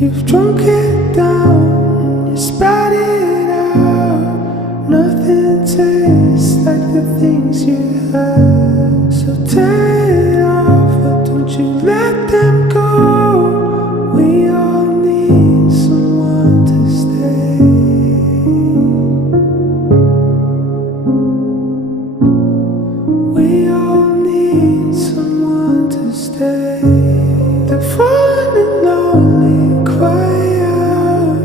You've drunk it down, you spat it out. Nothing tastes like the things you had. So take it off, but don't you let them go. We all need someone to stay. We all need someone to stay. They're falling and lonely, quiet.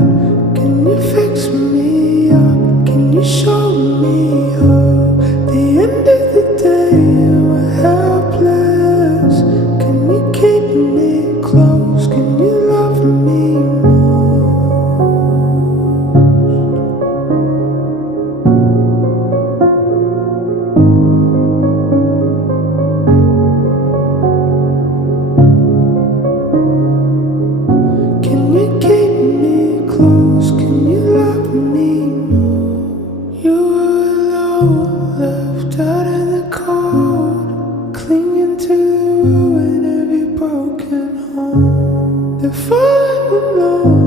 Can you fix me up? Can you show me hope? The end of the day, we're helpless. Can you keep me close? Can you love me more? Can you keep me close? Can you love me more? You were alone, left out in the cold, clinging to the ruin of your broken home. They're falling alone.